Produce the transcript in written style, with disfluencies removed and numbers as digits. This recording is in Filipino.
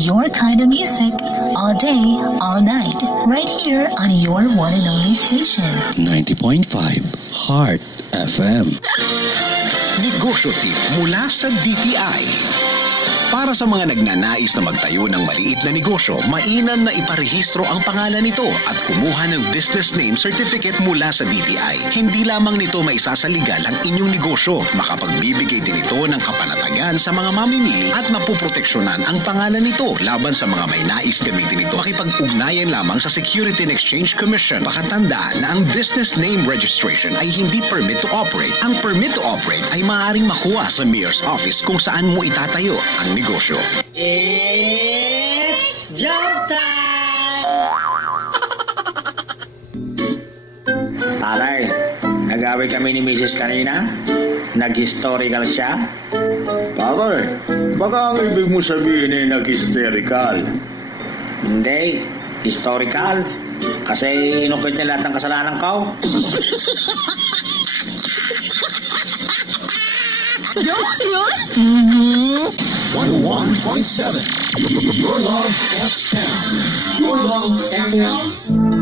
your kind of music, all day, all night, right here on your one and only station. 90.5 Heart FM. Negosyo Tip mula sa DTI. Para sa mga nagnanais na magtayo ng maliit na negosyo, mainam na iparehistro ang pangalan nito at kumuha ng business name certificate mula sa DTI. Hindi lamang nito maisasaligal ang inyong negosyo, makapagbibigay din ito ng kapanatagan sa mga mamimili at mapuproteksyonan ang pangalan nito laban sa mga may nais gamitin ito. Makipag-ugnayan lamang sa Security and Exchange Commission. Pakatandaan na ang business name registration ay hindi permit to operate. Ang permit to operate ay maaaring makuha sa Mayor's Office kung saan mo itatayo ang negosyo. It's job time! Alay, nag-away kami ni Mrs. kanina? Nag-historical siya? Pare, baka ang ibig mo sabihin ay nag-hysterical. Hindi, historical. Kasi inukit niya lahat ng kasalanan ko. Mm-hmm. 101.7 Your Love FM. Your Love FM.